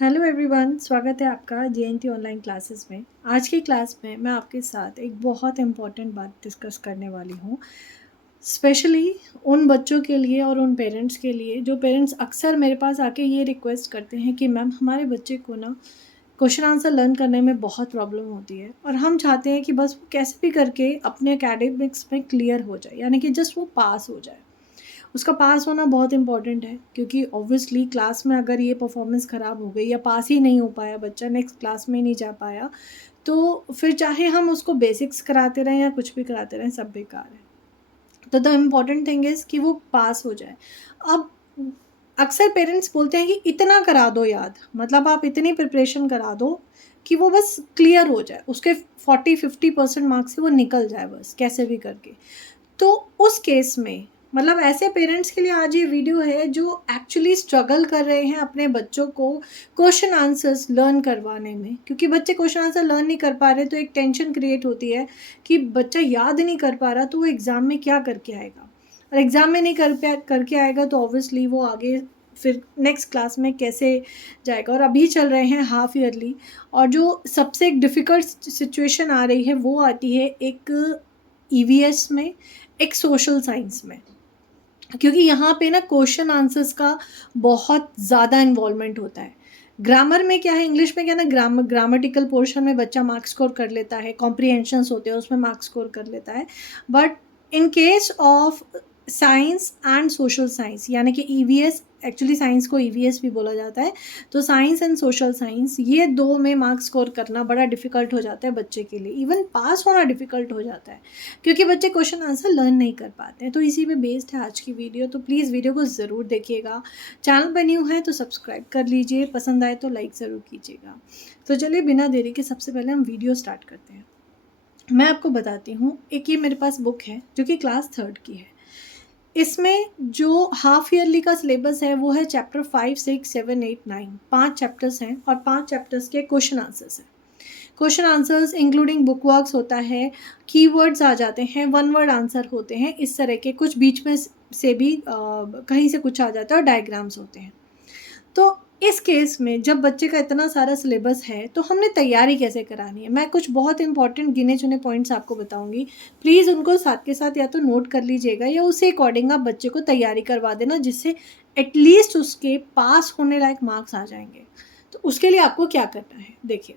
Hello everyone, स्वागत है आपका जेएनटी ऑनलाइन क्लासेस में। आज की क्लास में मैं आपके साथ एक बहुत इम्पॉर्टेंट बात डिस्कस करने वाली हूँ, स्पेशली उन बच्चों के लिए और उन पेरेंट्स के लिए जो पेरेंट्स अक्सर मेरे पास आके ये रिक्वेस्ट करते हैं कि मैम हमारे बच्चे को ना क्वेश्चन आंसर लर्न करने में बहुत प्रॉब्लम होती है और हम चाहते हैं कि बस वो कैसे भी करके अपने एकेडमिक्स में क्लियर हो जाए, यानी कि जस्ट वो पास हो जाए। उसका पास होना बहुत इम्पॉर्टेंट है क्योंकि ऑब्वियसली क्लास में अगर ये परफॉर्मेंस ख़राब हो गई या पास ही नहीं हो पाया, बच्चा नेक्स्ट क्लास में ही नहीं जा पाया, तो फिर चाहे हम उसको बेसिक्स कराते रहें या कुछ भी कराते रहें, सब बेकार है। तो द इम्पॉर्टेंट थिंग इज़ कि वो पास हो जाए। अब अक्सर पेरेंट्स बोलते हैं कि इतना करा दो याद, मतलब आप इतनी प्रिपरेशन करा दो कि वो बस क्लियर हो जाए, उसके 40-50% मार्क्स से वो निकल जाए बस कैसे भी करके। तो उस केस में मतलब ऐसे पेरेंट्स के लिए आज ये वीडियो है जो एक्चुअली स्ट्रगल कर रहे हैं अपने बच्चों को क्वेश्चन आंसर्स लर्न करवाने में, क्योंकि बच्चे क्वेश्चन आंसर लर्न नहीं कर पा रहे तो एक टेंशन क्रिएट होती है कि बच्चा याद नहीं कर पा रहा तो वो एग्ज़ाम में क्या करके आएगा, और एग्ज़ाम में नहीं करके आएगा तो ऑब्वियसली वो आगे फिर नेक्स्ट क्लास में कैसे जाएगा। और अभी चल रहे हैं हाफ ईयरली, और जो सबसे एक डिफ़िकल्ट सिचुएशन आ रही है वो आती है एक ईवीएस में, एक सोशल साइंस में, क्योंकि यहाँ पे ना क्वेश्चन आंसर्स का बहुत ज़्यादा इन्वॉल्वमेंट होता है। ग्रामर में क्या है, इंग्लिश में क्या है ना, ग्रामेटिकल पोर्शन में बच्चा मार्क्स स्कोर कर लेता है, कॉम्प्रिहेंशंस होते हैं उसमें मार्क्स स्कोर कर लेता है। But in case of science and social science, यानी कि ईवीएस, एक्चुअली साइंस को ईवीएस भी बोला जाता है, तो साइंस एंड सोशल साइंस, ये दो में मार्क्स स्कोर करना बड़ा डिफ़िकल्ट हो जाता है बच्चे के लिए, इवन पास होना डिफ़िकल्ट हो जाता है क्योंकि बच्चे क्वेश्चन आंसर लर्न नहीं कर पाते हैं। तो इसी पे बेस्ड है आज की वीडियो, तो प्लीज़ वीडियो को ज़रूर देखिएगा। चैनल पर न्यू है तो सब्सक्राइब कर लीजिए, पसंद आए तो लाइक ज़रूर कीजिएगा। तो चलिए बिना देरी के सबसे पहले हम वीडियो स्टार्ट करते हैं। मैं आपको बताती हूँ, एक ये मेरे पास बुक है जो कि क्लास 3rd की है। इसमें जो हाफ ईयरली का सिलेबस है वो है चैप्टर 5, 6, 7, 8, 9, 5 चैप्टर्स हैं और 5 चैप्टर्स के क्वेश्चन आंसर्स हैं। Question answers including book works होता है, कीवर्ड्स आ जाते हैं, वन वर्ड आंसर होते हैं, इस तरह के कुछ बीच में से भी कहीं से कुछ आ जाता है और डायग्राम्स होते हैं। तो इस केस में जब बच्चे का इतना सारा सिलेबस है तो हमने तैयारी कैसे करानी है, मैं कुछ बहुत इंपॉर्टेंट गिने चुने पॉइंट्स आपको बताऊंगी। प्लीज़ उनको साथ के साथ या तो नोट कर लीजिएगा या उसी अकॉर्डिंग आप बच्चे को तैयारी करवा देना, जिससे एटलीस्ट उसके पास होने लायक मार्क्स आ जाएंगे। तो उसके लिए आपको क्या करना है, देखिए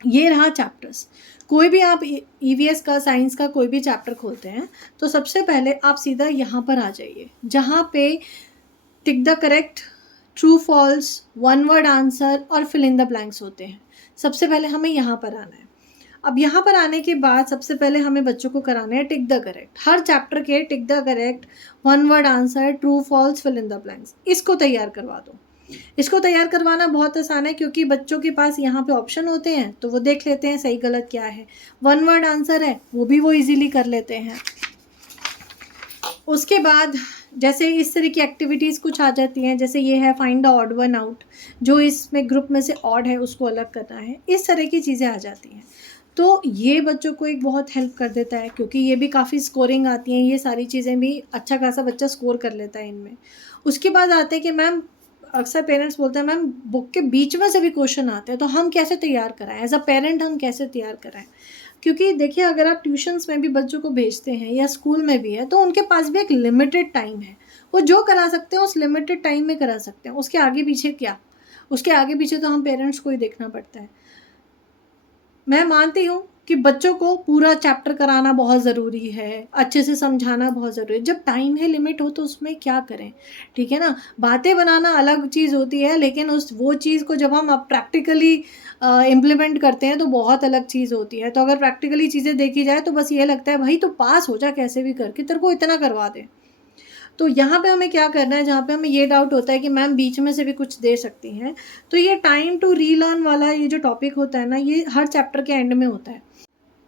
ये रहा चैप्टर्स। कोई भी आप ईवीएस का, साइंस का कोई भी चैप्टर खोलते हैं तो सबसे पहले आप सीधा यहाँ पर आ जाइए जहाँ पे tick the correct, true false, one word answer और फिल इन द ब्लैंक्स होते हैं। सबसे पहले हमें यहाँ पर आना है। अब यहाँ पर आने के बाद सबसे पहले हमें बच्चों को कराना है टिक द करेक्ट, हर चैप्टर के tick the correct, one word answer, true false, fill in the blanks, इसको तैयार करवा दो। इसको तैयार करवाना बहुत आसान है क्योंकि बच्चों के पास यहाँ पे ऑप्शन होते हैं तो वो देख लेते हैं सही गलत क्या है। वन वर्ड आंसर है वो भी वो इजीली कर लेते हैं। उसके बाद जैसे इस तरह की एक्टिविटीज़ कुछ आ जाती हैं, जैसे ये है find the odd one out, जो इसमें ग्रुप में से ऑड है उसको अलग करना है, इस तरह की चीज़ें आ जाती हैं। तो ये बच्चों को एक बहुत हेल्प कर देता है क्योंकि ये भी काफ़ी स्कोरिंग आती हैं, ये सारी चीज़ें भी अच्छा खासा बच्चा स्कोर कर लेता है इनमें। उसके बाद आते हैं कि मैम, अक्सर पेरेंट्स बोलते हैं मैम बुक के बीच में से भी क्वेश्चन आते हैं तो हम कैसे तैयार कराएं, एज अ पेरेंट हम कैसे तैयार कराएं। क्योंकि देखिए अगर आप ट्यूशन्स में भी बच्चों को भेजते हैं या स्कूल में भी है तो उनके पास भी एक लिमिटेड टाइम है, वो जो करा सकते हैं उस लिमिटेड टाइम में करा सकते हैं, उसके आगे पीछे क्या, उसके आगे पीछे तो हम पेरेंट्स को ही देखना पड़ता है। मैं मानती हूँ कि बच्चों को पूरा चैप्टर कराना बहुत ज़रूरी है, अच्छे से समझाना बहुत ज़रूरी है। जब टाइम है, लिमिट हो तो उसमें क्या करें, ठीक है ना। बातें बनाना अलग चीज़ होती है, लेकिन उस वो चीज़ को जब हम अब प्रैक्टिकली इम्प्लीमेंट करते हैं तो बहुत अलग चीज़ होती है। तो अगर प्रैक्टिकली चीज़ें देखी जाए तो बस ये लगता है भाई तो पास हो जा कैसे भी करके, तेरे को इतना करवा दें। तो यहाँ पे हमें क्या करना है, जहाँ पे हमें ये डाउट होता है कि मैम बीच में से भी कुछ दे सकती हैं, तो ये टाइम टू रीलर्न वाला ये जो टॉपिक होता है ना, ये हर चैप्टर के एंड में होता है।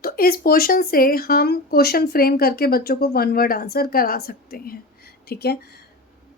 तो इस पोर्शन से हम क्वेश्चन फ्रेम करके बच्चों को वन वर्ड आंसर करा सकते हैं, ठीक है।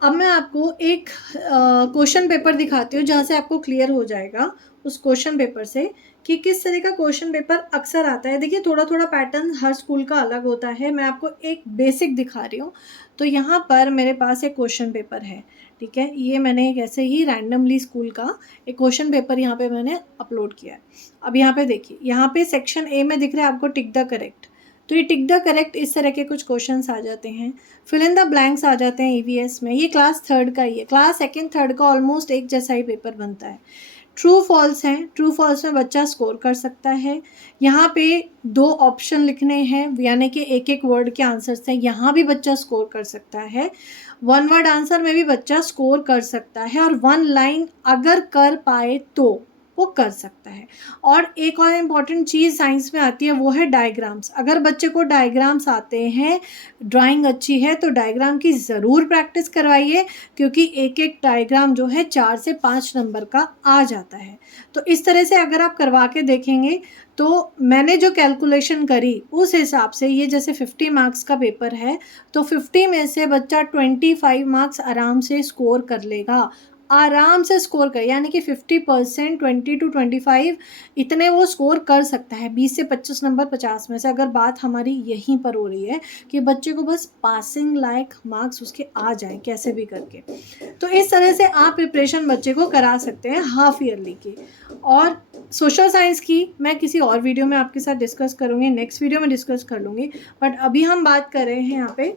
अब मैं आपको एक क्वेश्चन पेपर दिखाती हूँ जहाँ से आपको क्लियर हो जाएगा उस क्वेश्चन पेपर से कि किस तरह का क्वेश्चन पेपर अक्सर आता है। देखिए थोड़ा थोड़ा पैटर्न हर स्कूल का अलग होता है, मैं आपको एक बेसिक दिखा रही हूँ। तो यहाँ पर मेरे पास एक क्वेश्चन पेपर है, ठीक है, ये मैंने एक ऐसे ही रैंडमली स्कूल का एक क्वेश्चन पेपर यहाँ पे मैंने अपलोड किया है। अब यहाँ पे देखिए, यहाँ पे सेक्शन ए में दिख रहा है आपको टिक द करेक्ट, तो ये टिक द करेक्ट इस तरह के कुछ क्वेश्चंस आ जाते हैं, फिल इन द ब्लैंक्स आ जाते हैं ईवीएस में। ये क्लास थर्ड का ही है, क्लास सेकेंड थर्ड का ऑलमोस्ट एक जैसा ही पेपर बनता है। ट्रू फॉल्स हैं, ट्रू फॉल्स में बच्चा स्कोर कर सकता है। यहाँ पे 2 ऑप्शन लिखने हैं, यानी कि एक एक वर्ड के आंसर्स हैं, यहाँ भी बच्चा स्कोर कर सकता है। 1 वर्ड आंसर में भी बच्चा स्कोर कर सकता है, और 1 लाइन अगर कर पाए तो वो कर सकता है। और एक और इम्पॉर्टेंट चीज़ साइंस में आती है, वो है डायग्राम्स। अगर बच्चे को डायग्राम्स आते हैं, ड्राइंग अच्छी है, तो डायग्राम की ज़रूर प्रैक्टिस करवाइए, क्योंकि एक एक डायग्राम जो है 4 से 5 नंबर का आ जाता है। तो इस तरह से अगर आप करवा के देखेंगे, तो मैंने जो कैलकुलेशन करी उस हिसाब से, ये जैसे 50 मार्क्स का पेपर है, तो 50 में से बच्चा 25 मार्क्स आराम से स्कोर कर लेगा, आराम से स्कोर कर, यानी कि 50%, 20 to 25 इतने वो स्कोर कर सकता है। 20 से 25 नंबर 50 में से। अगर बात हमारी यहीं पर हो रही है कि बच्चे को बस पासिंग लायक मार्क्स उसके आ जाएं कैसे भी करके, तो इस तरह से आप प्रिपरेशन बच्चे को करा सकते हैं हाफ ईयरली की। और सोशल साइंस की मैं किसी और वीडियो में आपके साथ डिस्कस करूँगी, नेक्स्ट वीडियो में डिस्कस कर लूँगी, बट अभी हम बात कर रहे हैं यहाँ पे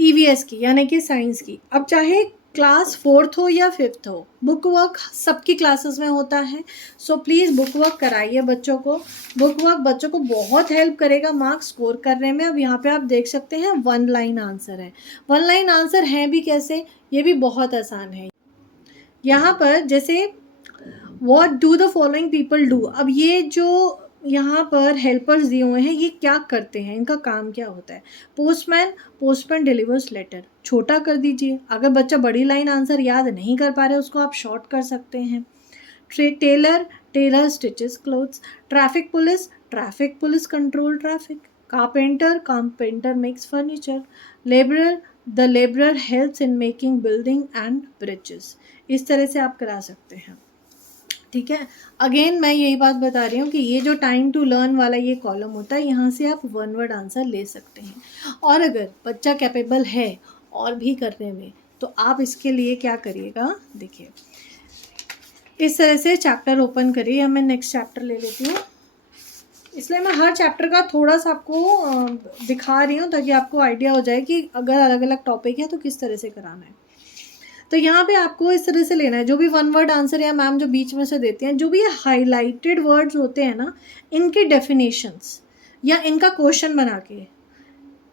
ईवीएस की, यानी कि साइंस की। अब चाहे क्लास 4th हो या 5th हो, बुक वर्क सबकी क्लासेस में होता है, सो प्लीज़ बुक वर्क कराइए बच्चों को। बुक वर्क बच्चों को बहुत हेल्प करेगा मार्क्स स्कोर करने में। अब यहाँ पे आप देख सकते हैं 1 लाइन आंसर है। 1 लाइन आंसर है भी कैसे, ये भी बहुत आसान है। यहाँ पर जैसे what do the following people do, अब ये जो यहाँ पर हेल्पर्स दिए हुए हैं, ये क्या करते हैं, इनका काम क्या होता है। पोस्टमैन डिलीवर्स लेटर, छोटा कर दीजिए। अगर बच्चा बड़ी लाइन आंसर याद नहीं कर पा रहे, उसको आप शॉर्ट कर सकते हैं। Tailor stitches clothes. Traffic police control traffic. Carpenter makes furniture. The labourer helps in making building and bridges. इस तरह से आप करा सकते हैं, ठीक है। अगेन मैं यही बात बता रही हूँ कि ये जो टाइम टू लर्न वाला ये कॉलम होता है, यहाँ से आप 1 वर्ड आंसर ले सकते हैं। और अगर बच्चा कैपेबल है और भी करने में, तो आप इसके लिए क्या करिएगा, देखिए इस तरह से चैप्टर ओपन करिए। अब मैं नेक्स्ट चैप्टर ले लेती हूँ, इसलिए मैं हर चैप्टर का थोड़ा सा आपको दिखा रही हूँ, ताकि आपको आइडिया हो जाए कि अगर अलग अलग टॉपिक है तो किस तरह से कराना है। तो यहाँ पे आपको इस तरह से लेना है, जो भी 1 वर्ड आंसर या मैम जो बीच में से देते हैं, जो भी हाईलाइटेड वर्ड्स होते हैं ना, इनके डेफिनेशंस या इनका क्वेश्चन बना के,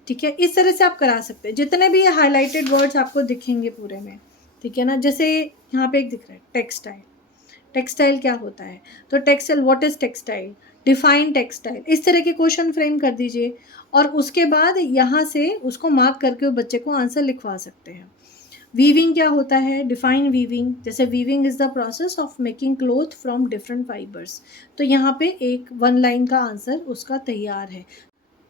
ठीक है, इस तरह से आप करा सकते हैं। जितने भी हाईलाइटेड वर्ड्स आपको दिखेंगे पूरे में, ठीक है ना। जैसे यहाँ पे एक दिख रहा है टेक्सटाइल, टेक्सटाइल क्या होता है, तो textile, what is textile, define textile, इस तरह के क्वेश्चन फ्रेम कर दीजिए, और उसके बाद यहाँ से उसको मार्क करके बच्चे को आंसर लिखवा सकते हैं। वीविंग क्या होता है, डिफाइन वीविंग, जैसे weaving is the process of making cloth from different fibres, तो यहाँ पे एक 1 लाइन का आंसर उसका तैयार है।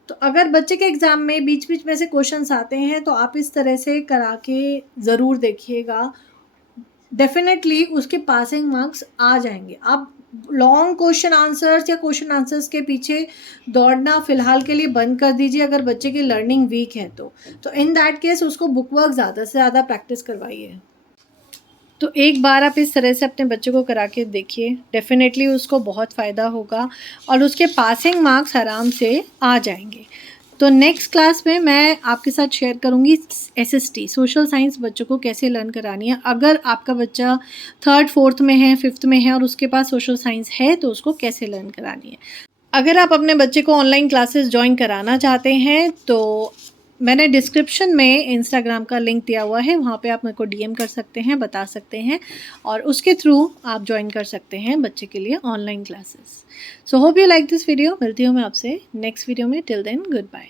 तो अगर बच्चे के एग्ज़ाम में बीच बीच में से क्वेश्चंस आते हैं, तो आप इस तरह से करा के ज़रूर देखिएगा, डेफिनेटली उसके पासिंग मार्क्स आ जाएंगे। आप लॉन्ग क्वेश्चन आंसर्स या क्वेश्चन आंसर्स के पीछे दौड़ना फ़िलहाल के लिए बंद कर दीजिए, अगर बच्चे की लर्निंग वीक है तो इन दैट केस उसको बुक वर्क ज़्यादा से ज़्यादा प्रैक्टिस करवाइए। तो एक बार आप इस तरह से अपने बच्चे को करा के देखिए, डेफिनेटली उसको बहुत फ़ायदा होगा और उसके पासिंग मार्क्स आराम से आ जाएंगे। तो नेक्स्ट क्लास में मैं आपके साथ शेयर करूँगी SST, सोशल साइंस बच्चों को कैसे लर्न करानी है। अगर आपका बच्चा 3rd 4th में है, 5th में है और उसके पास सोशल साइंस है, तो उसको कैसे लर्न करानी है। अगर आप अपने बच्चे को ऑनलाइन क्लासेस ज्वाइन कराना चाहते हैं, तो मैंने डिस्क्रिप्शन में इंस्टाग्राम का लिंक दिया हुआ है, वहाँ पे आप मेरे को DM कर सकते हैं, बता सकते हैं, और उसके थ्रू आप ज्वाइन कर सकते हैं बच्चे के लिए online classes. So hope you like this video. मिलती हूँ मैं आपसे नेक्स्ट वीडियो में। Till then, good bye.